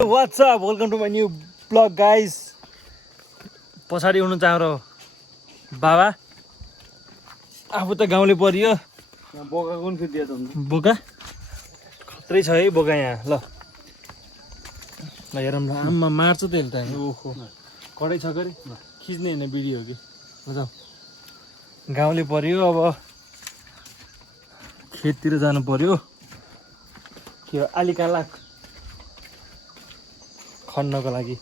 What's up? Welcome to my new vlog, guys. पछाडि हुनुहुन्छ हाम्रो बाबा आफू त गाउँले परियो बोका कुन फिर्दिया त बोका खत्रै छ है बोका यहाँ ल हेरौँ ल आम्मा मार्छ त यसले त ओहो कडै छ गरे खिच्ने होइन भिडियो हो कि जाऊ गाउँले परियो अब खेततिर जानु पर्यो के हो आलिकाला खन्नको लागि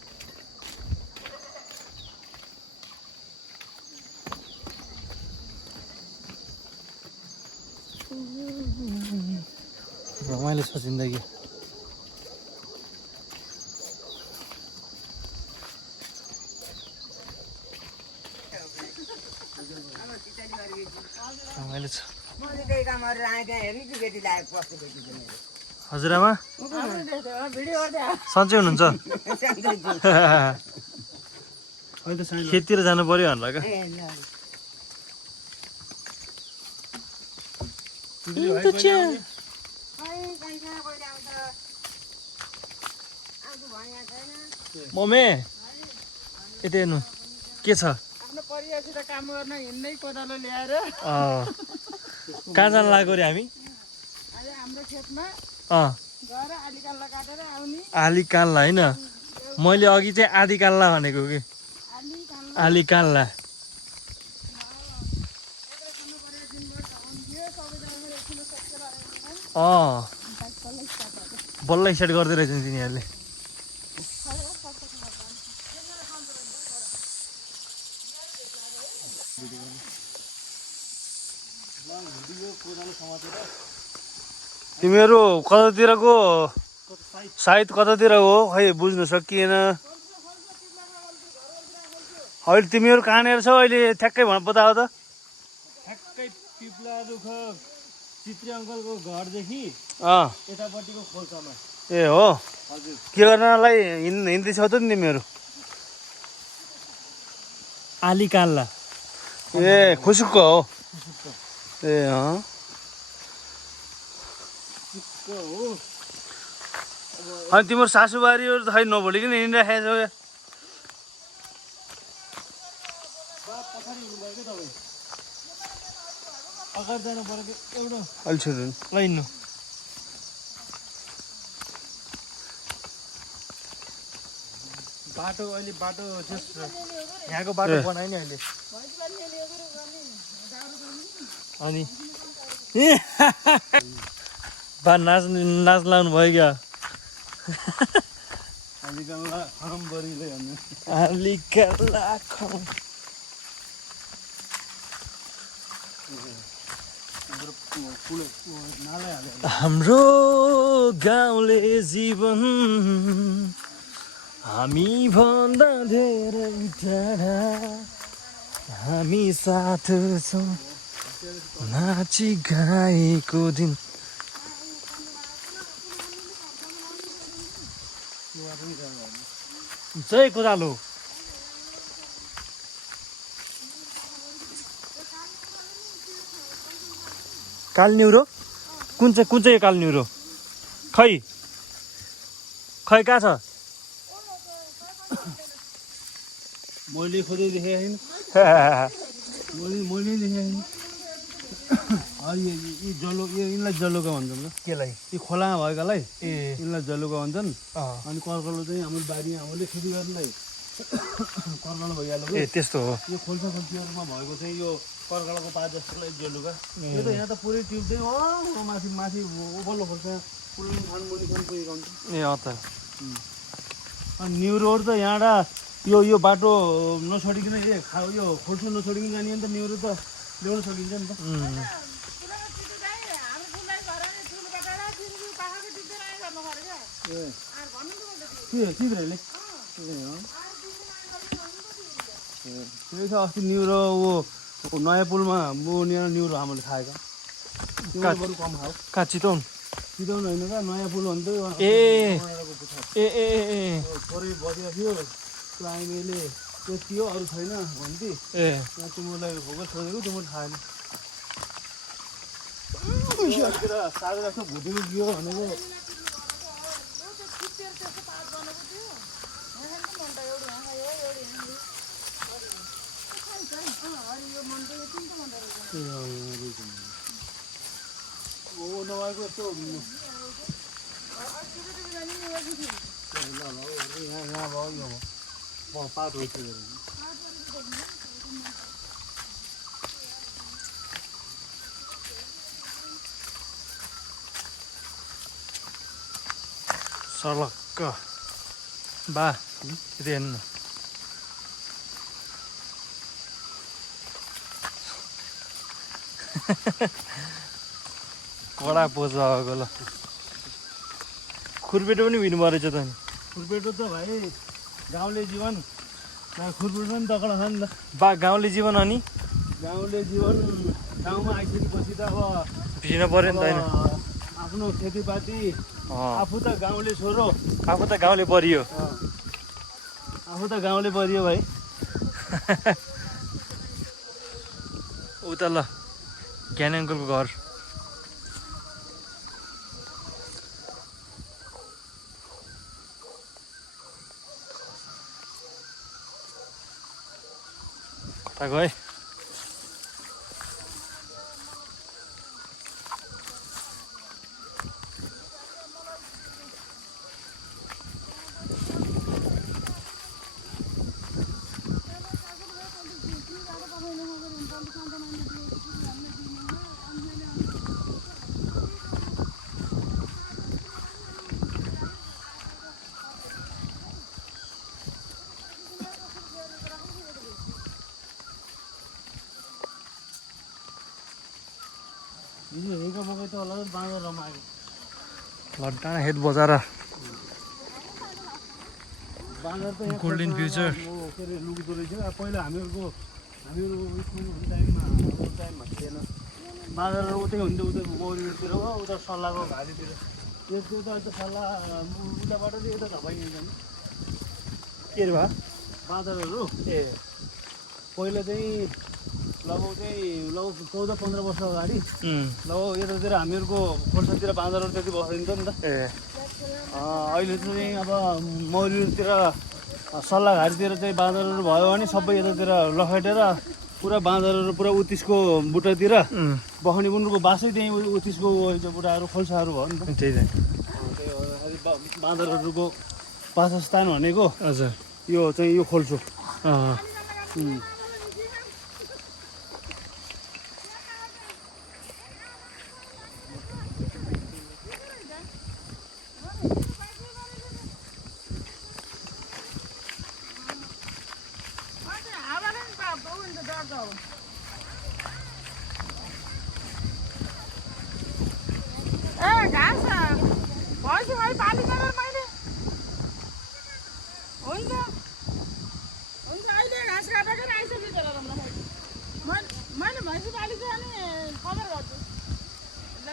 रमाइलो छ जिन्दगी रमाइलो छ हजुरआमा सन्चै हुनुहुन्छ खेततिर जानु पर्यो भनेर क्या मम्मी यता हेर्नु के छ कहाँ जानु लाग्यो रे हामी आली काल्ला होइन मैले अघि चाहिँ आधी काल्ला भनेको कि आली काल्ला बल्ल स्टार्ट गर्दै रहेछ नि तिनीहरूले तिमीहरू कतातिरको सायद कतातिर हो खै बुझ्नु सकिएन अहिले तिमीहरू कहाँनिर छौ अहिले ठ्याक्कै भन बताओ त ठ्याक्कै पिप्ला रुख चित्री अङ्कलको घरदेखि यतापट्टिको खोल्सामा ए हो हजुर के गर्नलाई हिँड्दैछौ त नि तिमीहरू आली काल्ला ए खुसुक्क हो ए अनि तिम्रो सासूबारीहरू त खै नभोलिकन हिँडिराखेको छौ अगाडि जानु पऱ्यो एउटा अलि छिटो हिँड्नु बाटो अहिले बाटो यहाँको बाटो बनायो नि अहिले अनि बा नाच लाउनु भयो क्या हाम्रो गाउँले जीवन हामी भन्दा धेरै टाढा हामी साथ छौँ नाची गाएको दिन जय कोदालो कालन्युरो कुन चाहिँ कालन्युरो खै कहाँ छ मैले खोज्दै देखेको छैन मैले देखेको छैन यी जलो यिनलाई जलुका भन्छन् ल केलाई यी खोलामा भएकालाई ए यिनलाई जलुका भन्छन् अनि कर्कलो चाहिँ हाम्रो बारी हामीले खेती गर्नलाई कर्कलो भइहाल्यो ए त्यस्तो हो यो खोल्सा खोल्सीहरूमा भएको चाहिँ यो कर्कलोको पात जस्तोलाई जलुका यो त यहाँ त पुरै टिप्दै हो माथि माथि ओपल्लो खोल्सा पुरै खानमुनि खान पुगेको हुन्छ ए त अनि न्युरोहरू त यहाँबाट यो बाटो नछोडिकन यो खोल्सा नछोडिकन जाने नि त न्युरो त ल्याउन सकिन्छ नि त त्यही छ अस्ति न्युरो नयाँ पुलमा म यहाँ न्युरो हामीले खाएको बरु कम खाऊ कहाँ चितवन होइन क्या नयाँ पुल भन्दै थोरै बसेको थियो त्यो आइमेले त्यति हो अरू छैन भन्थे यहाँ तिमीलाई भोगल सोधेको तिमीले खाएन साह्रो लाग्छ भुटेको गयो भनेको नभएको यस्तो यहाँ भयो पात हुन्छ सर्लक्क बा ಇದು ಏನು कडा पोज भएको ल खुरपेटो पनि भिनु परेछ त नि खुरपेटो त भाइ गाउँले जीवन खुरपेटो पनि तकडा छ नि त बा गाउँले जीवन अनि गाउँले जीवन गाउँमा आइसकेपछि त अब भिन पर्यो नि त होइन आफ्नो खेतीपाती आफू त गाउँले छोरो आफू त गाउँले परियो आफू त गाउँले परियो भाइ उता ल ज्ञान अङ्कलको घर कता गए हिँडेको बगै त होला बाँदर रमायो लड्डाँडा हेद बजार बाँदर त यहाँ गोल्डन फ्युचर के अरे लुक्दो रहेछ पहिला हामीहरूको स्कुल हुने टाइममा थिएन बाँदरहरू उतै हुन्थ्यो उतै मौरीतिर हो उता सल्लाहको घारीतिर त्यो त अन्त सल्लाह उताबाट चाहिँ यता धपाइन्छ नि के अरे भा बाँदरहरू पहिला चाहिँ लगभग 14-15 वर्ष अगाडि लगभग यतातिर हामीहरूको खोर्सातिर बाँदरहरू त्यति बस्दैन नि त अहिले चाहिँ अब मौरीतिर सल्लाहघारीतिर चाहिँ बाँदरहरू भयो भने सबै यतातिर लखेटेर पुरा बाँदरहरू पुरा उत्तिसको बुट्टातिर बखनी बुन्नुको बासै त्यहीँ उत्तिसको बुट्टाहरू खोल्साहरू भयो नि त त्यही त त्यही हो बाँदरहरूको वासस्थान भनेको हजुर यो चाहिँ यो खोल्छु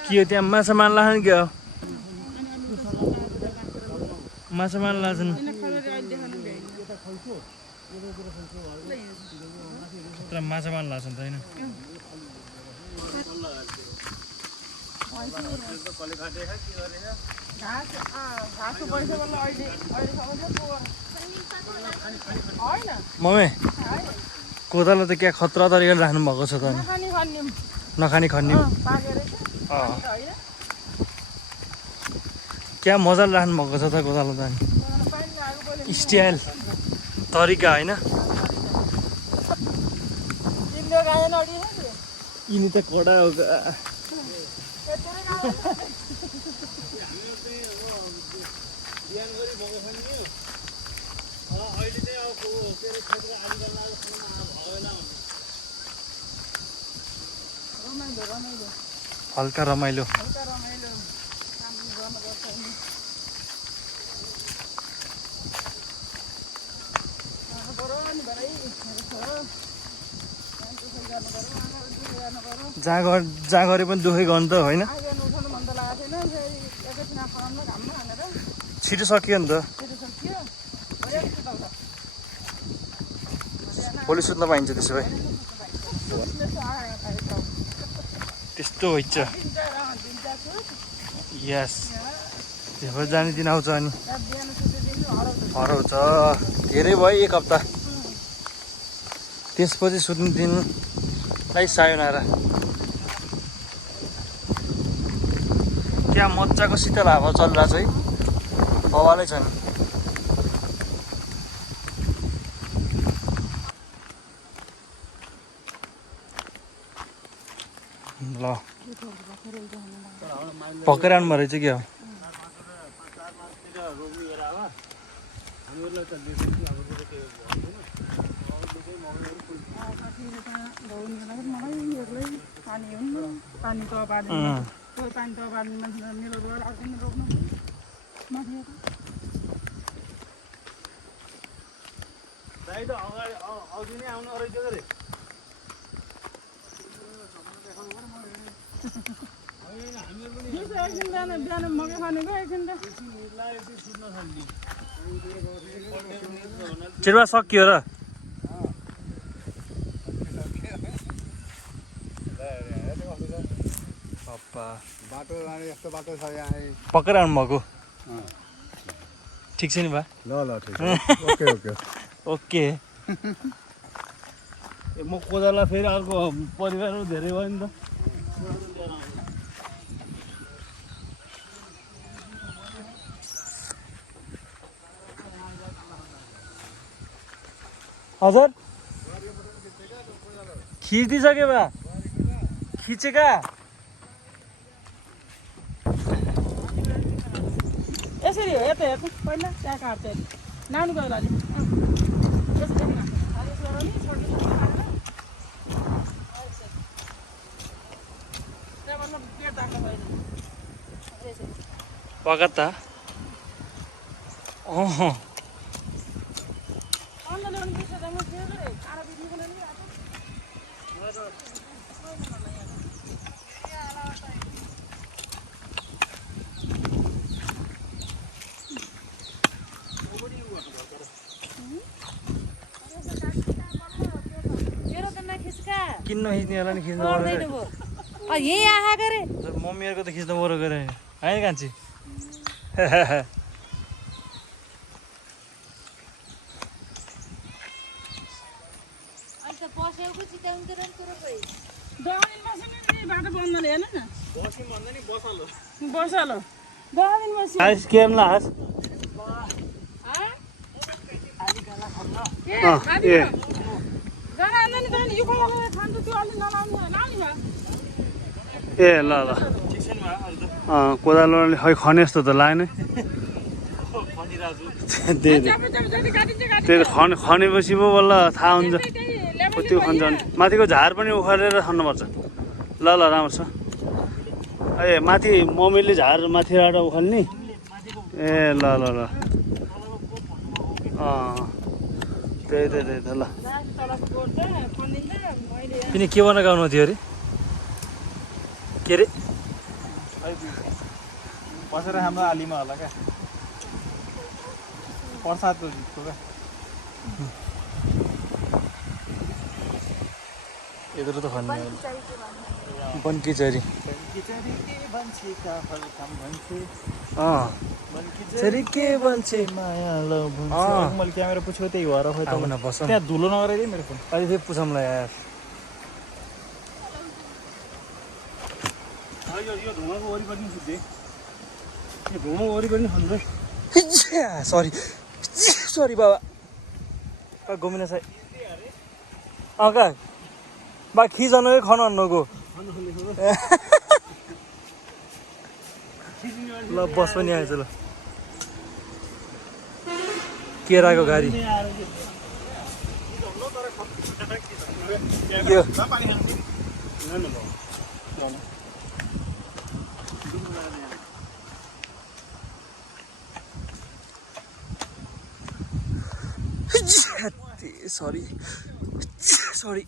के हो त्यहाँ माछा मार्न लाग्छ नि के हो माछा मार्न लाग्छन् तर माछा मार्न लाग्छ नि त होइन मम्मी कोदालो त क्या खतरा तरिकाले राख्नु भएको छ त अनि नखाने खन्ने क्या मजाले राख्नु भएको छ त कोदालो त अनि स्टाइल तरिका होइन यिनी त कडा हो हल्का रमाइलो जहाँ गरे पनि दुःखै गर्नु त होइन छिटो सकियो नि त भोलि सुत्न पाइन्छ त्यसो भए त्यस्तो हुन्छ यस त्यसबाट जाने दिन आउँछ अनि हराउँछ धेरै भयो 1 हप्ता त्यसपछि सुत्ने दिन लाइ सायोनारा त्यहाँ मजाको शीतल हावा चलिरहेको छ है बवालै छैन ल पक्कै राख्नु रहेछ क्या चिरबा सकियो र बाटो यस्तो बाटो छ यहाँ पक्कै राख्नु भएको ठिक छ नि बा ल ठिक ओके ओके ओके म कोदाला फेरि अर्को परिवारहरू धेरै भयो नि त हजुर खिचिदिइसक्यो बा खिचेका यसरी हो यता हेर्नु पहिला त्यहाँ काट्छ लानु गयो अलि पकत्ता अँ किन्न खिच्नेहरूलाई नि खिच्नु यहीँ आहा गरे मम्मीहरूको त खिच्नु पऱ्यो गरे होइन कान्छी बाटो बन्द हेर्नु न बसालो ए ल ल कोदालोले खै खने जस्तो त लागेन त्यही खनेपछि पो बल्ल थाहा हुन्छ त्यो खन्छ भने माथिको झार पनि उखालेर खन्नुपर्छ ल ल राम्रो छ ए माथि मम्मीले झार माथिबाट उखाल्ने ए ल ल ल त्यही त्यही त ल किन के बनाएको आउनु थियो अरे के अरे बसेर हाम्रो आलीमा होला क्या प्रसादको गीतको क्या यत्रो त खन्ने बनकिचरी चरी के बन्छे माया मैले क्यामेरा पुछेको त्यही भएर खोइ आउन बस त्यहाँ धुलो नगराइदिए मेरो फोन अहिले फेरि पुछौँला यार यो ढुङ्गाको वरिपरि नि सुत्थे यो ढुङ्गाको वरिपरि नि खन्छ सरी सरी बाबा कहाँ घुमिन साई कहाँ बा खिचन खन अन्नको ल बस पनि आएछ ल केराको गाडी यो सरी सरी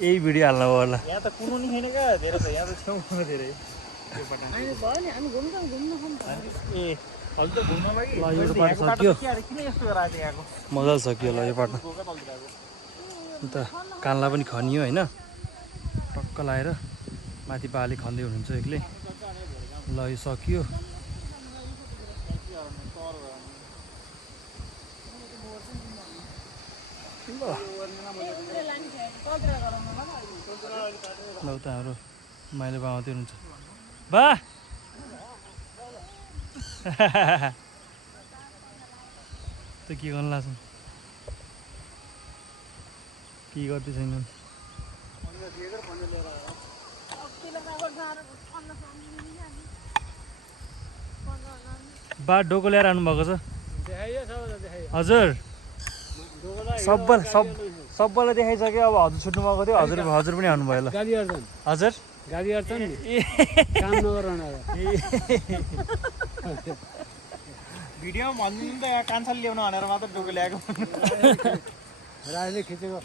यही भिडियो हाल्नु भयो होला यहाँ त कुनो नि छैन क्या धेरै छ यहाँ त छेउमा धेरै ए हजुर त घुम्न लागि ल यो पार्ट सक्यो किन यस्तो गराएको यहाँको मजाले सक्यो ल यो पार्ट अन्त कानलाई पनि खनियो होइन टक्क लाएर माथि बाली खन्दै हुनुहुन्छ एक्लै ल यो सकियो ल उता हाम्रो माइलो बा आउँदै हुनुहुन्छ बा त के गर्नु लाग्छ के गर्दै छैन बा डोको ल्याएर आउनुभएको छ हजुर सबैलाई देखाइसक्यो अब हजुर छुट्नु भएको थियो हजुर पनि आउनुभयो ल गाडी अर्छन् हजुर गाडी अर्छन् नि काम नगर भिडियोमा भन्दिनु त यहाँ कान्छाल ल्याउन भनेर मात्र डोको ल्याएको राजले खिचेको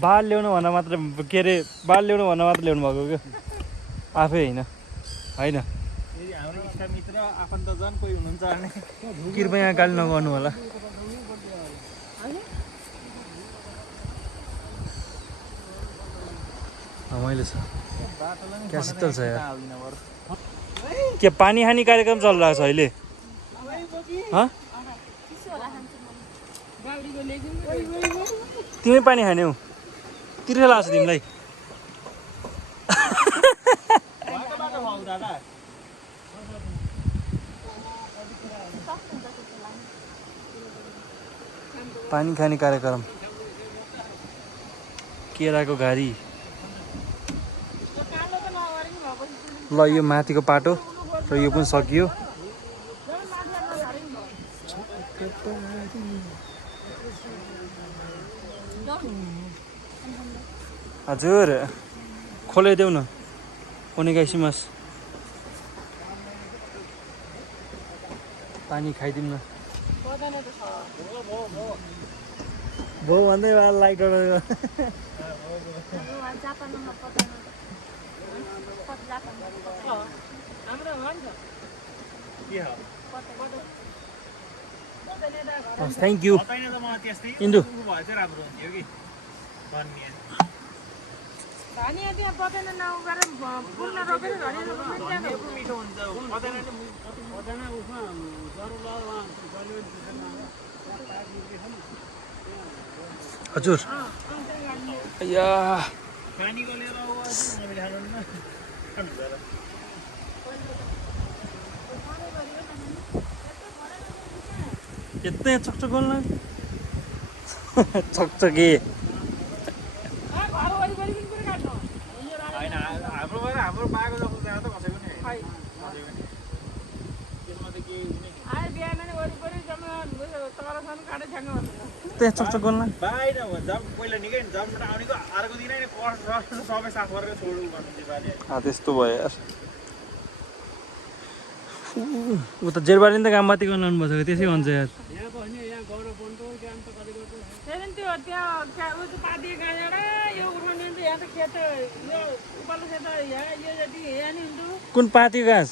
बाल ल्याउनु भन्दा मात्र के अरे बाल ल्याउनु भन्दा मात्र ल्याउनु भएको क्या आफै होइन हाम्रो इष्टमित्र आफन्तजन कोही हुनुहुन्छ भने कृपया यहाँ गाली नगर्नु होला रमाइलो छ क्या शीतल छ यार के पानी खाने कार्यक्रम चलिरहेको छ अहिले तिमी पानी खाने हौ तिर्खा लाग्छ तिमीलाई पानी खाने कार्यक्रम केराको घारी ल यो माथिको पाटो र यो पनि सकियो हजुर खोलाइदेऊ न ओनेगाइसिमास पानी खाइदिउँ न भो भन्दै लाइक गरेर थ्याङ्क यू इन्दु हजुर या यत्नै चकचक गर्नु चकचके हाम्रो बाको जस्तो त कसैको नि त्यहाँ चकचक गर्नु बाहिर जब पहिला निकै जबबाट आउनेको अर्को दिन नै सबै साफ गरेर छोड्नु भन्नुहुन्छ बाले त्यस्तो भयो यार ऊ त जेरबारी नि त काम माथि गर्न आउनु भएको त्यसै भन्छ यार कुन पाती घाँस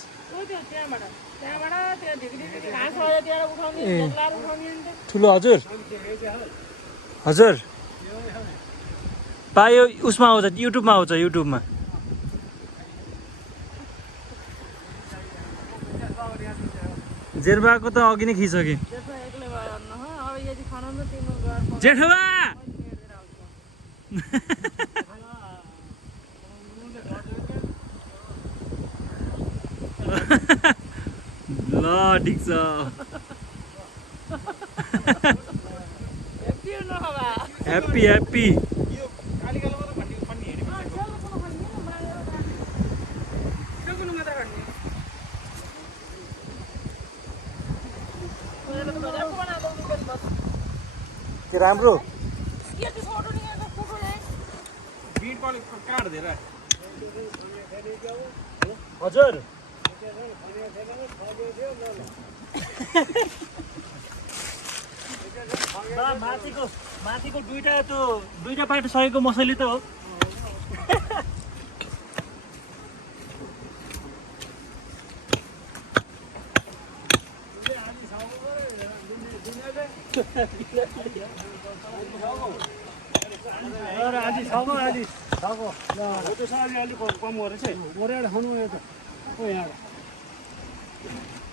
ठुलो हजुर हजुर पायो उसमा आउँछ युट्युबमा आउँछ युट्युबमा जेठबाको त अघि नै खिसके जेठबा ल ठिक छ ह्याप्पी ह्याप्पी के राम्रो हजुर माथिको दुईटा पार्टी सकेको मसैली त हो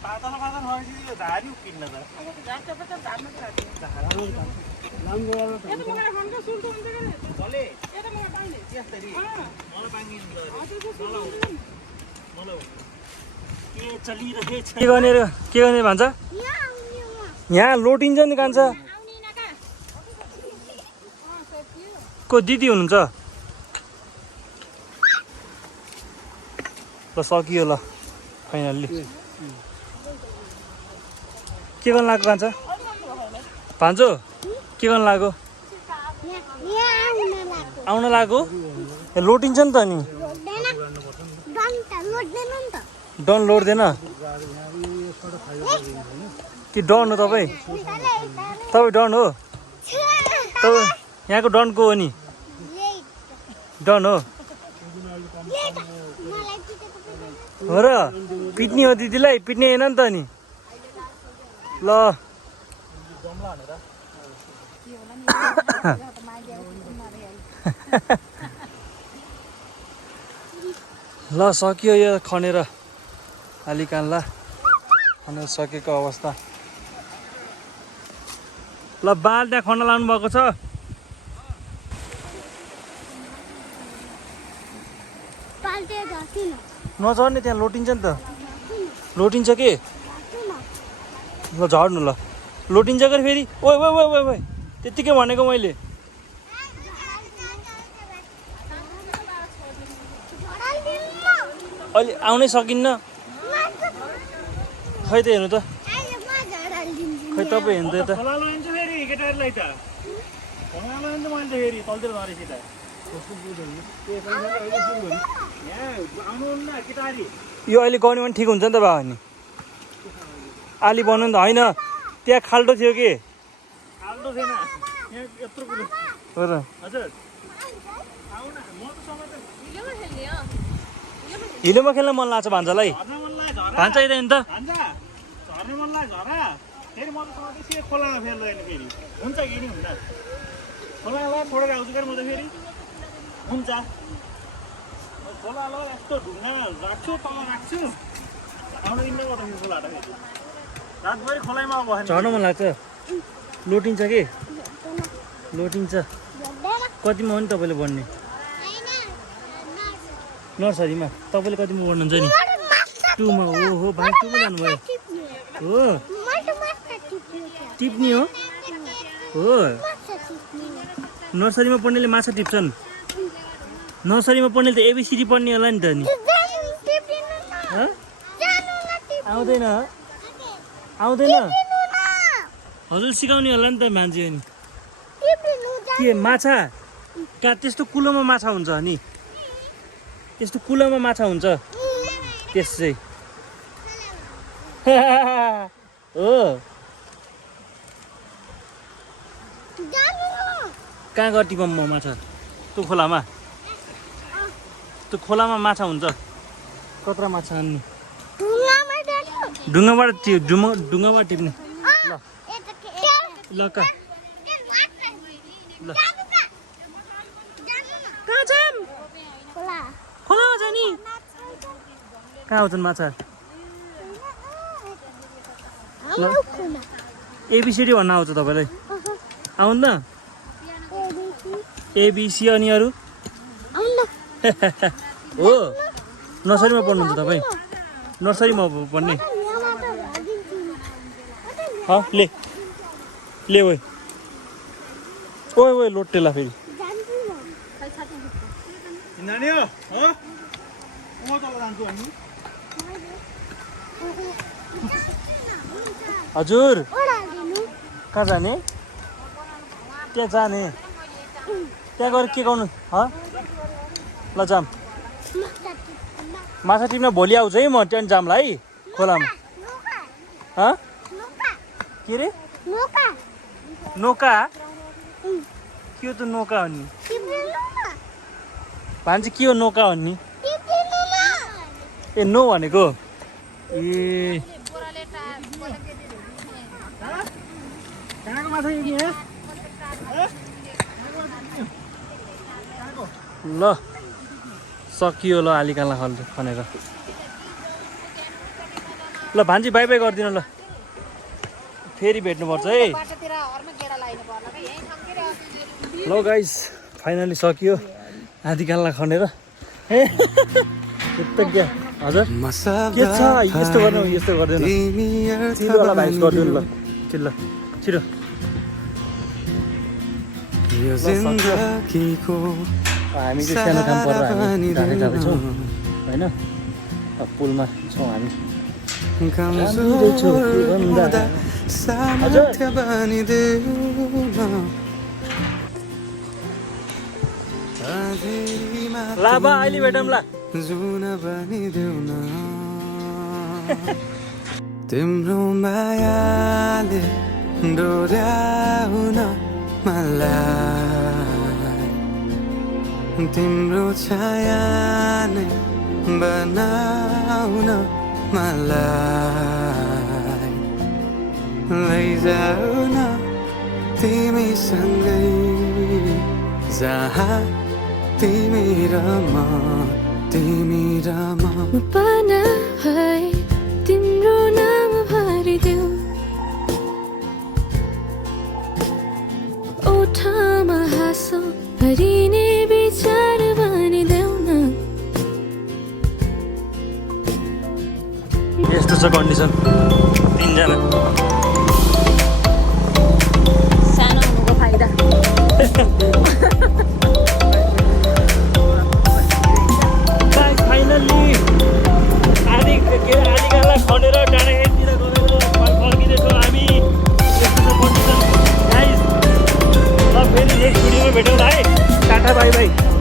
पातलो पातलो धारी किन्न त यता मलाई खन्का सुल्टो हुन्छ के भले यता मलाई पाइने त्यसरी मलाई पाङ्गिन्छ हजुर सुल्टो मलाई के चलिरहेछ के गर्ने भन्छ यहाँ लोटिन्छ नि कान्छ को दिदी हुनुहुन्छ ल सकियो ल फाइनल्ली के गर्नु लाग्यो कान्छ भान्जो के गर्नु लाग्यो आउन लाग्यो लोटिन्छ नि त नि डन लोड्दैन कि डन हो तपाईँ डन हो तपाईँ यहाँको डन को हो नि डन हो हो र पिट्ने हो दिदीलाई पिट्ने होइन नि त नि ल ल सकियो यो खनेर आलिकानला खनेर सकेको अवस्था ल बाल त्यहाँ खन्न लानु भएको छ नझर्ने त्यहाँ लोटिन्छ नि त लोटिन्छ के ल झर्नु ल लोटिन्छ कि फेरि ओइ ओइ ओइ ओइ ओइ त्यत्तिकै भनेको मैले अहिले आउनै सकिन्न खै त हेर्नु त खै तपाईँ हेर्नु त यता खोलालो हुन्छ फेरि केटाहरूलाई त खोलालो हुन्छ मैले त फेरि तलतिर झरेपछि त यहाँ आउनुहुन्न केटारी यो अहिले गर्ने भने ठिक हुन्छ नि त बाबा नि आली बनाउनु त होइन त्यहाँ खाल्टो थियो कि खाल्टो थिएन यहाँ यत्रो कुरो हो र हजुर आउन म त समय त हिलोमा खेल्न मन लाग्छ भान्जालाई झर्न मन लाग्यो झरा भान्जा यता नि त भान्जा झर्न मन लाग्यो झरा फेरि म त समय त्यसै खोलामा फेर्दैन फेरि हुन्छ कि नि हुन्न खोलालाई छोडेर आउँछु क्या म त फेरि हुन्छ खोलालाई यस्तो ढुङ्गा राख्छु तल राख्छु आउनु दिन्न म त फेरि खोला फेरि रातभरि खोलामा अब झर्न मन लाग्छ लोटिन्छ कि लोटिन्छ कतिमा हो नि तपाईँले बढ्ने नर्सरीमा तपाईँले कतिमा बढ्नुहुन्छ नि टुमा हो भाइ टुमा जानुभयो हो टिप्ने हो नर्सरीमा पढ्नेले माछा टिप्छन् नर्सरीमा पढ्नेले त एबिसिडी पढ्ने होला नि त नि आउँदैन हजुर सिकाउने होला नि त मान्छे नि के माछा कहाँ त्यस्तो कुलोमा माछा हुन्छ नि त्यस्तो कुलोमा माछा हुन्छ त्यस चाहिँ हो कहाँ गएर टिपम म माछा त्यो खोलामा माछा हुन्छ कत्रा माछा आन्ने ढुङ्गाबाट टिप्ने ल कहाँ ल कहाँ जाम खोलामा जाने कहाँ आउँछन् माछा एबिसिडी भन्न आउँछ तपाईँलाई आउनु न एबिसी अनि अरू हो नर्सरीमा पढ्नुहुन्छ तपाईँ नर्सरीमा पढ्ने ले ओइ लोटेला फेरि नानी हो म तल जान्छु अनि हजुर कहाँ जाने त्यहाँ जाने त्यहाँ गएर के गर्नु ल जाम माछा टिप्न भोलि आउँछ है म त्यहाँ जामला है खोलामा के रे नौका के हो त नौका हो नि भान्जी के हो नौका हो नि ए नो भनेको ए कहाँको माछा यो के ल सकियो ल आलिकाला खनेर ल भान्जी बाई बाई गरिदिनु ल फेरि भेट्नुपर्छ है ल गाइस फाइनली सकियो आधी गाल्ला खनेर ए यस्तो क्या हजुर के छ यस्तो गर्नु यस्तो गर्दैन चिल्लोवाला भाइस गरिदिनु ल चिल्लो छिटो हामी चाहिँ सानो काम परेर हामी जाँदैछौँ होइन अब पुलमा छौँ हामी लाभा अहिले भेटौँ ला तिम्रो मायाले डोर्याउन मलाई तिम्रो छाया नै बनाउन मलाई लैजाऊ न तिमीसँगै जहाँ तिमी र म पाना भए तिम्रो नाम भरिदेऊ ओठमा हाँसो भरिने विचार बनिदेऊ न यस्तो छ कन्डिसन तीनजना सानो हुनुको फाइदा फाइनल्ली आधी गाला खनेर डाँडाखेततिर गएर फर्किँदैछौँ हामी यस्तो छ कन्डिसन गाइस ल फेरि नेक्स्ट भिडियोमा भेटौँ है टाटा बाई बाई